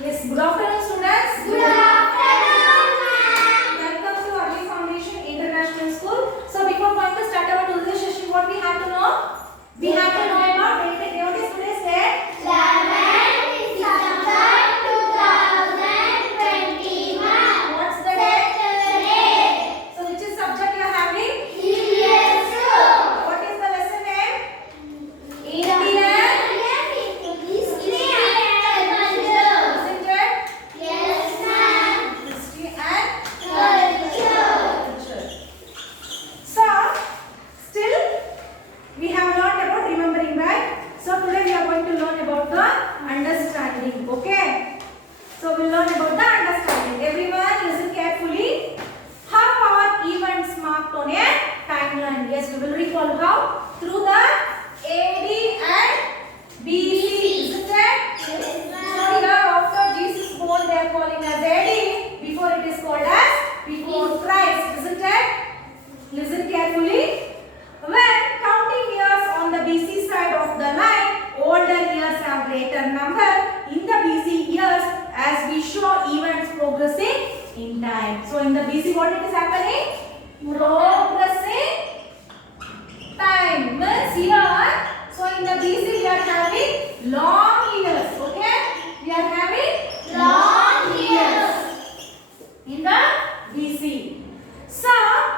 Yes, good afternoon students. Good afternoon, ma'am. Welcome to Early Foundation International School. So before going to start our today's session, what we have to know? We have to know about what is today's date? 11 December 2021. What's the date? Saturday. So which is subject you are having? Yes. What is the lesson name? Indian Isn't it? Yes, ma'am. History and Culture. culture. So still we have learned about remembering, right? So today we are going to learn about the understanding. Okay. So we'll learn about the understanding. Everyone listen carefully. How are events marked on a timeline? Yes, we will recall how through the AD and BC. Isn't it? Yes, So here after Jesus born they are calling as AD. Before it is called as before Christ. Isn't it? Listen carefully. When counting years on the BC side of the line, older years have greater number in the BC years as we show events progressing in time. So in the BC what it is happening? Progressing time means here. So in the BC we are having long years. Okay? We are having Long years. in the BC. So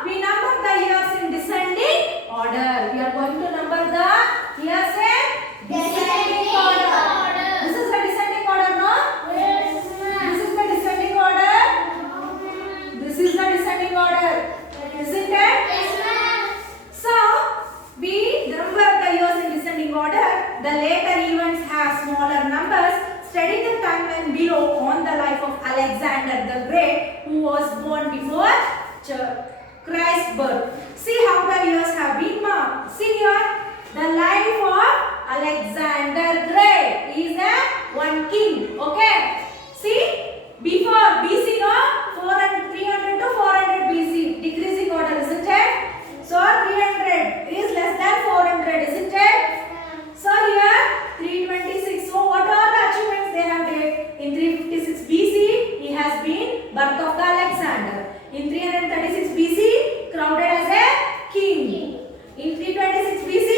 we number the years in descending order. We are going to number the years in descending order. This is the descending order, no? Yes, ma'am. This is the descending order. This is the descending order. Isn't it? Yes, ma'am. So we number the years in descending order. The later events have smaller numbers. Study the timeline below on the life of Alexander the Great, who was born before Christ's birth. See how the years have been marked. See here, the life of Alexander Great is a one king. Okay. See, before BC, no, 300 to 400 BC, decreasing order, isn't it? So 300 is less than 400, isn't it? So here 326. So what are the achievements they have did? In 356 BC, he has been birth of the Alexander. In 336 BC, crowded as a king. In 326 BC,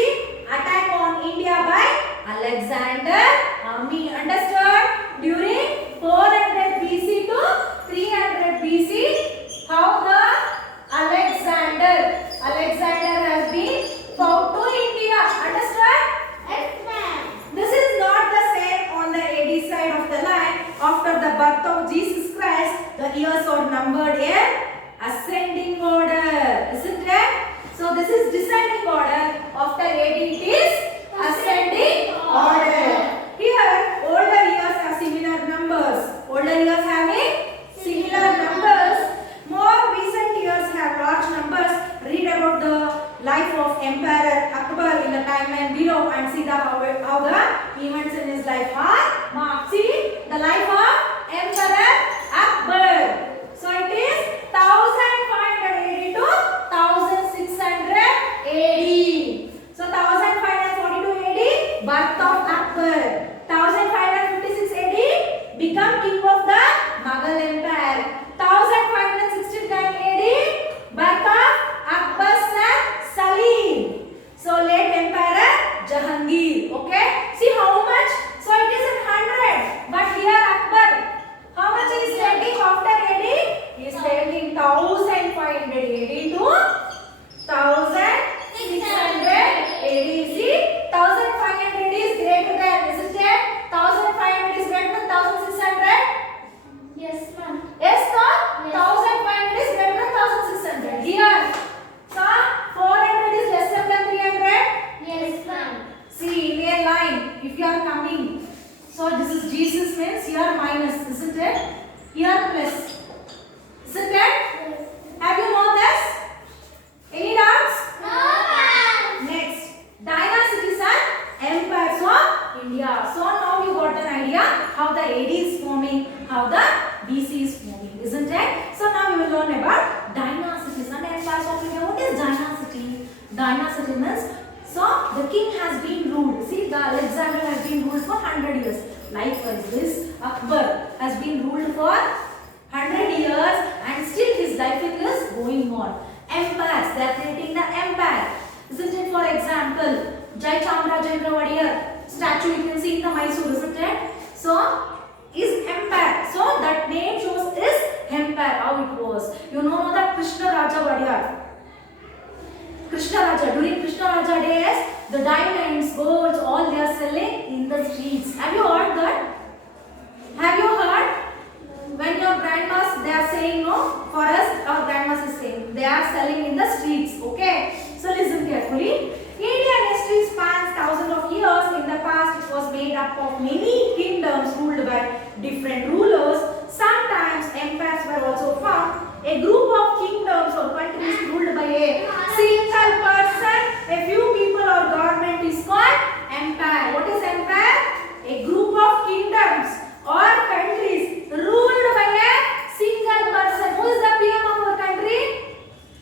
attack on India by Alexander army. Understood? During 400 BC to 300 BC, how the Alexander has been fought to India. Understood? Yes, ma'am. This is not the same on the AD side of the line. After the birth of Jesus Christ, the years are numbered in ascending order. Isn't it? So this is descending order. After AD it is ascending order. Here, older years have similar numbers. Older years having similar numbers. More recent years have large numbers. Read about the life of Emperor Akbar in the timeline below and see how the events in his life are marked. See the life of Emperor Akbar. So it is 1580 to 1600 AD. So 1542 AD, birth of Akbar. 1556 AD, become king of the Mughal Empire. 1569 AD, birth of Akbar's son Salim. So late Emperor Jahangir. Okay. See how much? So it is in 100. But here Akbar, how much he is taking after AD? He is taking 1500 AD to 1600 AD. See, 1500 is greater than, isn't it? 1500 is greater than 1600. Yes, ma'am. Yes, no? Yes. 1500 is greater than 1600. Here, so 400 is lesser than 300. Yes, ma'am. See, in a line, if you are coming. So this is Jesus means here minus, isn't it? Here plus. Isn't it? Have you known this? Any doubts? No, ma'am. Next, dynasties and empires of India. So now you got an idea how the AD is forming, how the BC is forming, isn't it? So now we will learn about dynasties and empires of India. What is dynasty? Dynasty means so the king has been ruled. See, the Alexander has been ruled for 100 years. Likewise, this Akbar has been ruled for 100 years and still his life is going on. Empires, they are creating the empire. Isn't it? For example, Jai Chamarajendra Wadiyar statue you can see in the Mysore, isn't it? So, is empire. So, that name shows is empire, how it was. You know that Krishna Raja Wadiyar. Krishna Raja, during Krishna Raja days, the diamonds, golds, all they are selling in the streets. Have you heard that? Have you heard? When your grandmas, they are saying no, for us, our grandmas is saying, they are selling in the streets, okay? So listen carefully. Indian history spans thousands of years. In the past, it was made up of many kingdoms ruled by different rulers. Sometimes empires were also found. A group of kingdoms or countries ruled by a single person, a few people or government is called empire. What is empire? A group of kingdoms or countries ruled by a single person. Who is the PM of our country?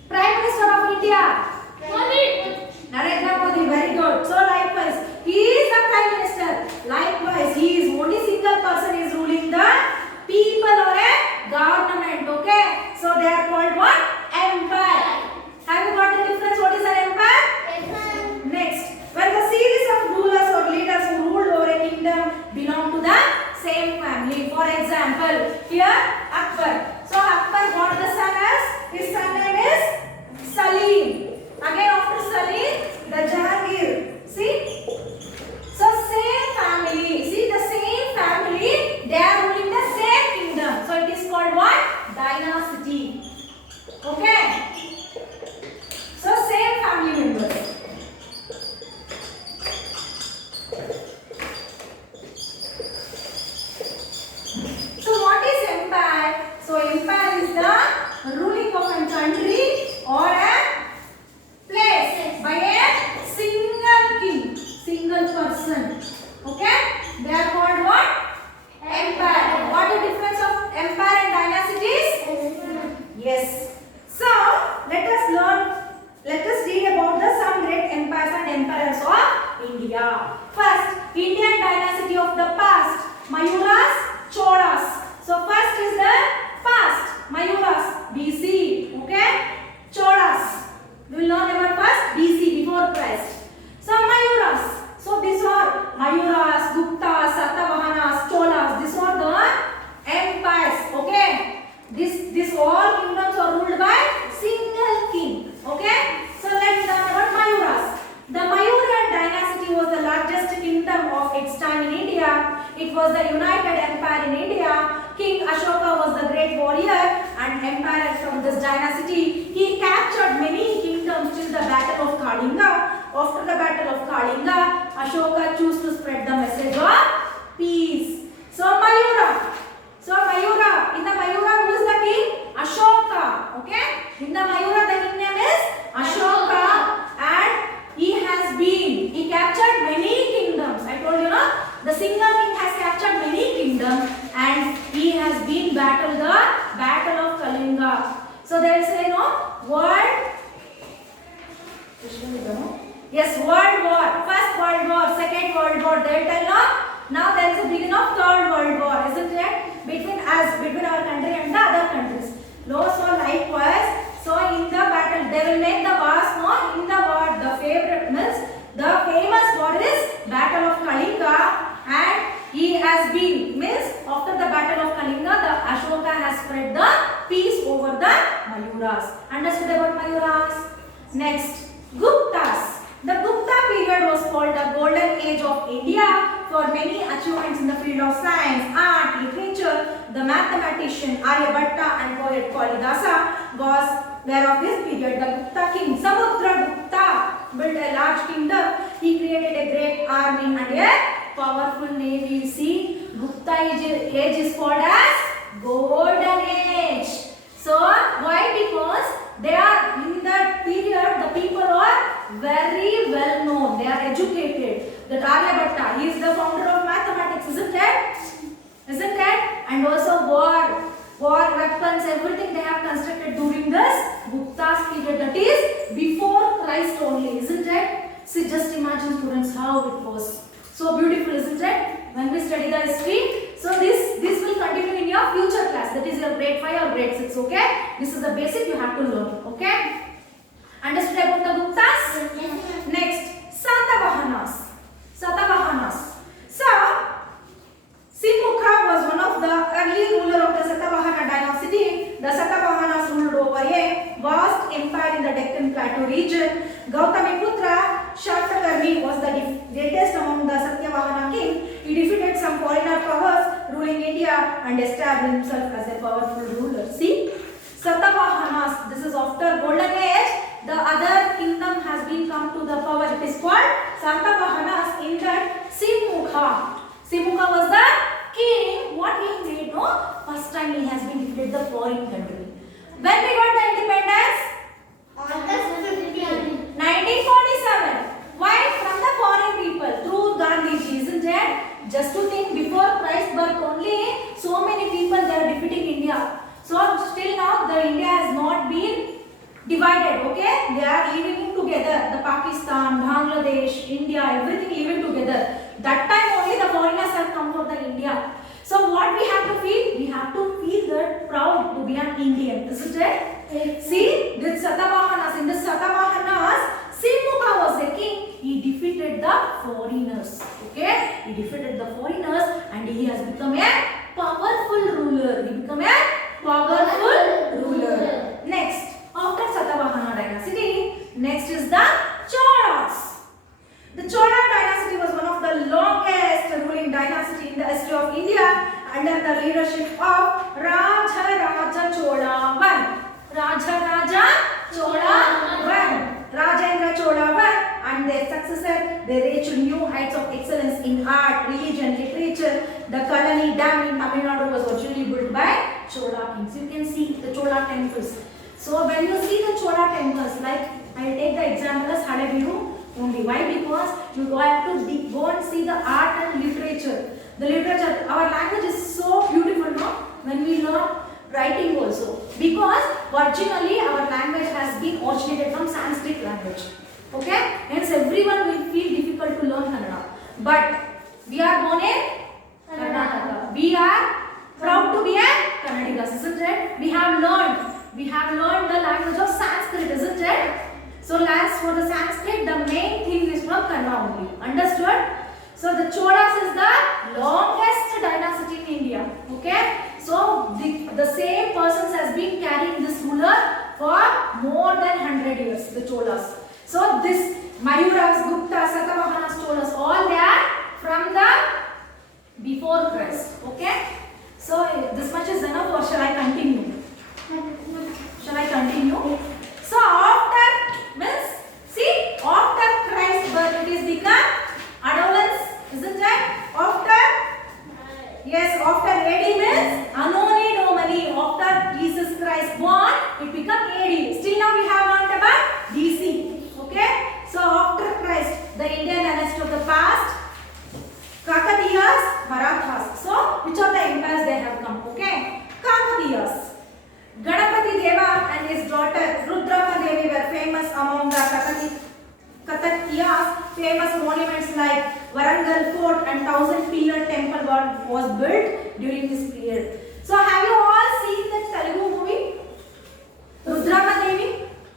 Prime Minister of India. Narendra Modi, very good. So likewise, he is the Prime Minister. Likewise, he is only single person is ruling the people or a government. Okay. So they are called what? Empire. Have you got the difference? What is an empire? Next, when the series of rulers or leaders who ruled over a kingdom belong to the same family. For example, here Akbar. So Akbar got the son as his son name is Salim. Again after Salim, the Jahangir. See? So same family. See the same family. They are ruling the same kingdom. So it is called what? Dynasty. Okay. So same family members. So what is empire? So empire is the ruling of a country or a place by a single king, single person. Okay? They are called what? Empire. What is the difference of empire and dynasties? Yes. So let us read about the some great empires and emperors of India. First, Indian dynasty of the past, Mayuras, Cholas. So first is the past, Mayuras, BC. Okay? Cholas. We will learn about first BC, before Christ. So Mayuras. So these are Mayuras, Guptas, Satavahanas, Cholas. These are the empires. Okay? This all kingdoms are ruled by single king. Okay? So let's learn about Mayuras. The Mayuryan dynasty was the largest kingdom of its time in India. It was the united empire in India. King Ashoka was the great warrior and emperor from this dynasty. He captured many kingdoms till the battle of Kalinga. After the battle of Kalinga, Ashoka chose to spread the message of peace. So Mayura. So Mayura. In the Mayura, who is the king? Ashoka. Okay? In the Mayura, the king name is Ashoka. And he captured many kingdoms. I told you, no? The single king has captured many kingdoms and he has been battled the battle of Kalinga. So there is a world. Yes, World War. First World War, Second World War. They will tell now there is a beginning of Third World War, isn't it? Between our country and the other countries. So likewise. So in the battle, they will make the wars. No, in the war, the favorite means the famous war is Battle of Kalinga. And he has been, means after the battle of Kalinga, the Ashoka has spread the peace over the Mayuras. Understood about Mayuras? Next, Guptas. The Gupta period was called the golden age of India for many achievements in the field of science, art, literature. The mathematician Aryabhatta and poet Kalidasa were of this period. The Gupta king Samudragupta built a large kingdom. He created a great army and a powerful navy. You see, Gupta age is called as golden age. So why? Because they are in that period, the people are very well known. They are educated. That Aryabhatta, he is the founder of mathematics, isn't it? Isn't it? And also war weapons, everything they have constructed during this Gupta's period. That is before Christ only, isn't it? See, just imagine students how it was. So beautiful, isn't it? When we study the history, So this will continue in your future class. That is your grade 5 or grade 6. Okay. This is the basic you have to learn. Okay. Understood about the Guptas? Yes, ma'am. Next, Satavahanas. Satavahanas. So, Simukha was one of the early ruler of the Satavahana dynasty. The Satavahanas ruled over a vast empire in the Deccan Plateau region. Gautamiputra Shatkarni was the greatest among the Satyavahana king. He defeated some foreigner powers ruling India and established himself as a powerful ruler. See, Satavahanas. This is after Golden Age. The other kingdom has been come to the power. It is called Satavahanas in that Simukha. Simukha was the king. What he made? No, first time he has been defeated the foreign country. When we got the independence? August 15. 1947. Why? From the foreign people through Gandhiji, isn't it? Just to think, before Christ's birth only, so many people they are defeating India. So still now the India has not been divided. Okay, they are living together. The Pakistan, Bangladesh, India, everything living together. That time only the foreigners have come for the India. So what we have to feel? We have to feel that proud to be an Indian, isn't it? See, this Satavahanas, in this Satavahanas, Simukha was a king. He defeated the foreigners. Okay, he defeated the foreigners and he has become a powerful ruler. He become a powerful ruler. Next, after Satavahana dynasty, next is the Cholas. The Chola dynasty was one of the longest ruling dynasty in the history of India under the leadership of Rajaraja Chola I. Rajaraja Chola I. Rajendra Chola I and their successor, they reached new heights of excellence in art, religion, literature. The Kalani Dam in Tamil Nadu was originally built by Chola kings. You can see the Chola temples. So when you see the Chola temples, like I will take the example as Halebidu only. Why? Because you have to go and see the art and literature. The literature, our language is so beautiful, no? When we learn writing also. Because originally our language has been originated from Sanskrit language. Okay? Hence everyone will feel difficult to learn Kannada. But we are born in Karnataka. We are proud to be a Kannadigas, isn't it? We have learned the language of Sanskrit, isn't it? So as for the Sanskrit, the main thing is from Kannada only. Understood? So the Cholas is the longest dynasty in India. Okay? So the same persons has been carrying this ruler for more than 100 years, the Cholas. So this Mayuras, Guptas, Satavahanas, Cholas, all they are from the before Christ. Okay? So this much is enough, or shall I continue? Shall I continue? So after means, see, after Christ's birth it is become adolescence, isn't it? After AD means Anoni Domini. After Jesus Christ born, it become AD. Still now we have learned about DC. Okay? So after Christ, the Indian dynasty of the past, Kakadiyas, Marathas. So which of the empires they have come? Okay? Kakadiyas. Ganapati Deva and his daughter Rudrama Devi were famous among the Kakatiyas. Famous monuments like Warangal Fort and 1,000-pillar temple was built during this period. So have you all seen that Telugu movie? Rudrama Devi?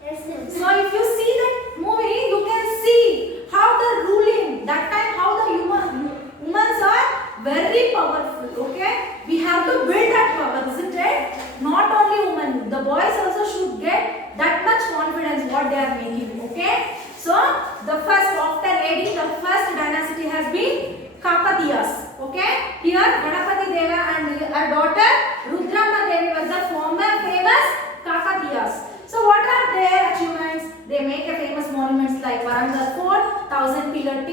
Yes, ma'am. So if you see that movie, you can see how the ruling, that time how the women are very powerful, okay? We have to build that power, isn't it? Not only women, the boys also should get that much confidence what they are making, okay? So the first, after AD, the first dynasty has been Kakatiyas, okay? Here Ganapati Deva and her daughter Rudrama Devi was the former famous Kakatiyas. So what are their achievements? They make a famous monuments like Warangal Fort, 1,000-pillar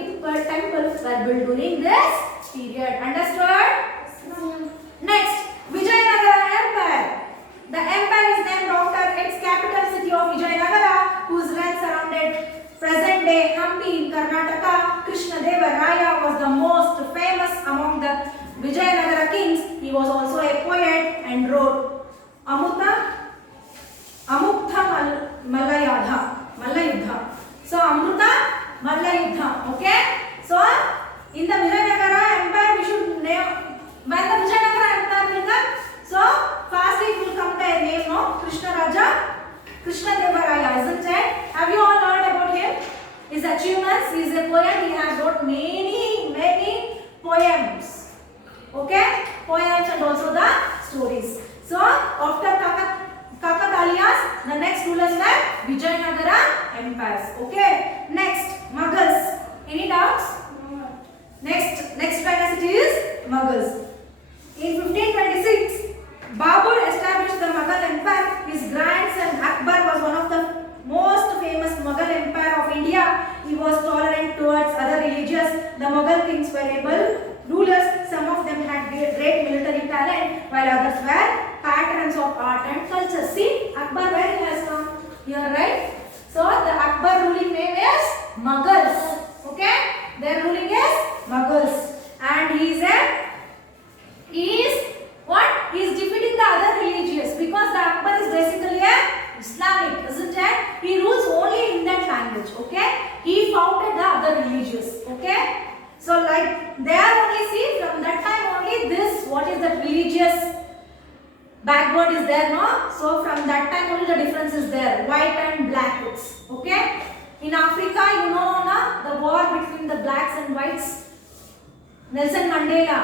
temples were built during this period. Understood? Next, Vijayanagara Empire. The empire is named after its capital city of Vijayanagara, whose realm surrounded present-day Hampi in Karnataka. Krishnadeva Raya was the most famous among the Vijayanagara kings. He was also a poet and wrote Amukta Mallayuddha. So Amruta Mallayuddha. Okay. So in the Vijayanagara Empire, we should name when the wrote many poems. Okay, poems and also the stories. So after Kakadaliyas, the next rulers were Vijayanagara empires. Okay, next Mughals. Any doubts? Next dynasty is Mughals. In 1526, Babur established the Mughal Empire. His grandson Akbar was one of the most famous Mughal empire of India. He was tolerant towards other religions. The Mughal kings were able rulers. Some of them had great military talent, while others were patrons of art and culture. See, Akbar where he has come? Here, right? So the Akbar ruling name is Mughals. Okay, their ruling is Mughals, and he is what? He is defeating the other religions because the Akbar is basically a Islamic, isn't it? He rules only in that language. Okay, he fought the other religions. Okay, so like they are only, see, from that time only this, what is that religious background is there, no? So from that time only the difference is there, white and black books. Okay, in Africa, you know, na, the war between the blacks and whites. Nelson Mandela,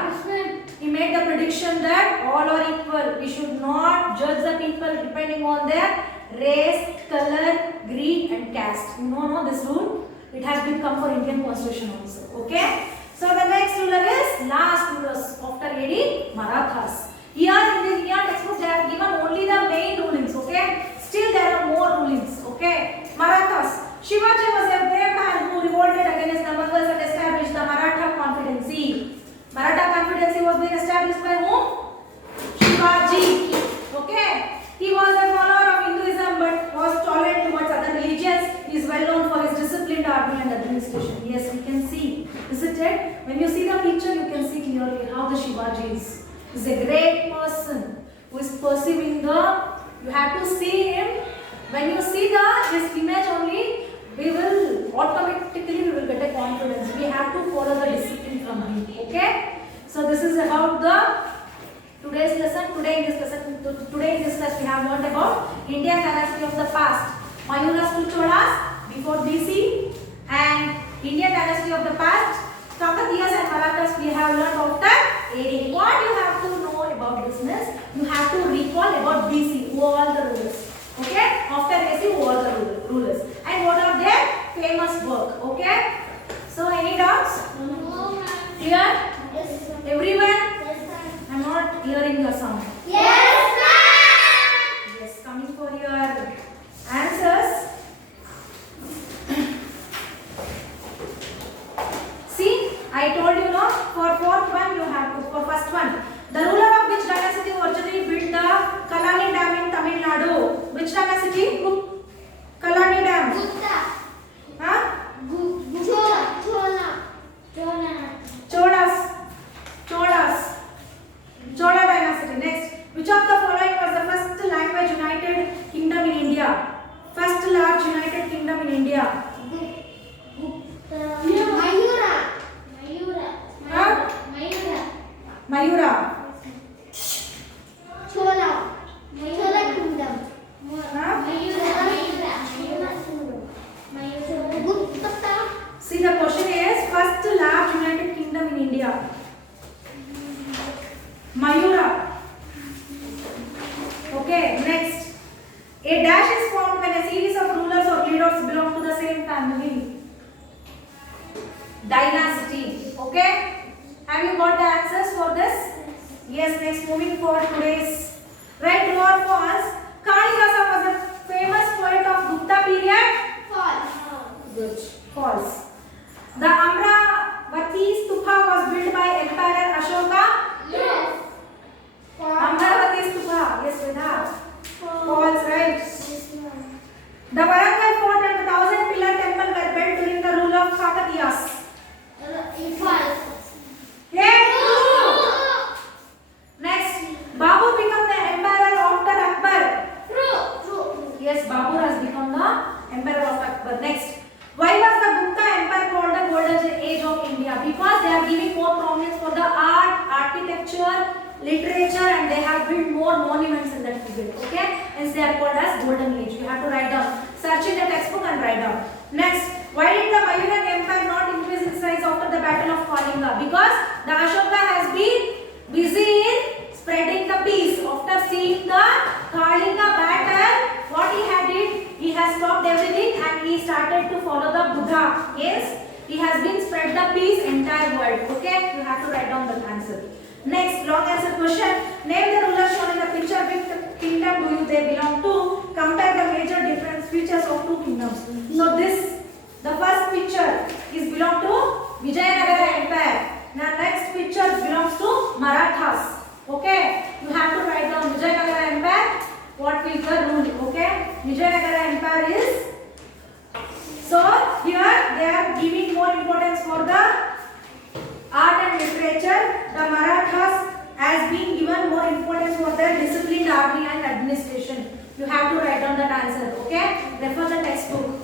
he made the prediction that all are equal. We should not judge the people depending on their race, color, creed and caste. You know, no, this rule? It has been come for Indian constitution also. Okay. So the next ruler is last rulers after AD, Marathas. Here in the Indian textbook they have given only the main rulings. Okay. Still there are more rulings. Okay. Marathas. Shivaji was a brave man who revolted against the Mughals and established the Maratha Confederacy. Maratha Confederacy was being established by whom? Shivaji. Okay. He was a follower of Hinduism but was tolerant towards other religions. He is well known for his disciplined army and administration. Yes, we can see. Isn't it? When you see the picture, you can see clearly how the Shivaji is. He is a great person who is perceiving the. You have to see him. When you see his image only, we will get a confidence. We have to follow the discipline from him. Okay? So this is about the today's lesson. Today in this class we have learned about Indian dynasty of the past. Mayuras to Cholas before BC, and Indian dynasty of the past, Kakatiyas and Marathas we have learned after AD. What you have to know about business? You have to recall about BC, who are all the rulers. Okay? After AC, who are the rulers? And what are their famous work? Okay? So any doubts? No, ma'am. Clear? Yes, ma'am. Everyone? Yes, ma'am. I am not hearing your sound. Yes, ma'am. Yes, coming for your answers. See, I told you, no, for fourth one you have to, for first one. The ruler of which dynasty originally built the Kalani Dam in Tamil Nadu? Which dynasty? Kalani Dam. Gupta. Huh? Chola dynasty. Next, which of the following was the first language united kingdom in India? First large united kingdom in India. Huh? Mayura. Chola kingdom. Huh? Gupta. See, the question is first large united kingdom in India. Mayura. Okay, next. A dash is formed when a series of rulers or leaders belong to the same family. Dynasty. Okay? Have you got the answers for this? Yes, next moving for today's. Right, true or false? Kalidasa was a famous poet of Gupta period. False. Good. False. The Amravati Stupa was built by Emperor Ashoka. Yes. Amravati Stupa. Yes, Vedha. False, right? Yes, ma'am. The Warangal Fort and the 1,000-pillar temple were built during the rule of Kakatiyas. False. Yeah, true. Next, Babur became the emperor after Akbar. True. Yes, Babur has become the emperor of Akbar. Next, why was the Gupta Empire called the golden age of India? Because they are giving more prominence for the art, architecture, literature, and they have built more monuments in that period. Okay, hence they are called as golden age. You have to write down. Search in the textbook and write down. Next, Why did the Mayuran Empire not increase in size after the Battle of Kalinga? Because the Ashoka has been busy in spreading the peace. After seeing the Kalinga battle, what he had did, he has stopped everything and he started to follow the Buddha. Yes, he has been spread the peace entire world. Okay, you have to write down the answer. Next, long answer question. Name the rulers shown in the picture. Which kingdom do you they belong to? Compare the major different features of two kingdoms. So this, the first picture is belong to Vijayanagara Empire. Now next picture belongs to Marathas. Okay, you have to write down Vijayanagara Empire. What will the rule? Okay, Vijayanagara Empire is. So here they are giving more importance for the art and literature. The Marathas has been given more importance for their disciplined army and administration. You have to write down that answer. Okay, refer the textbook.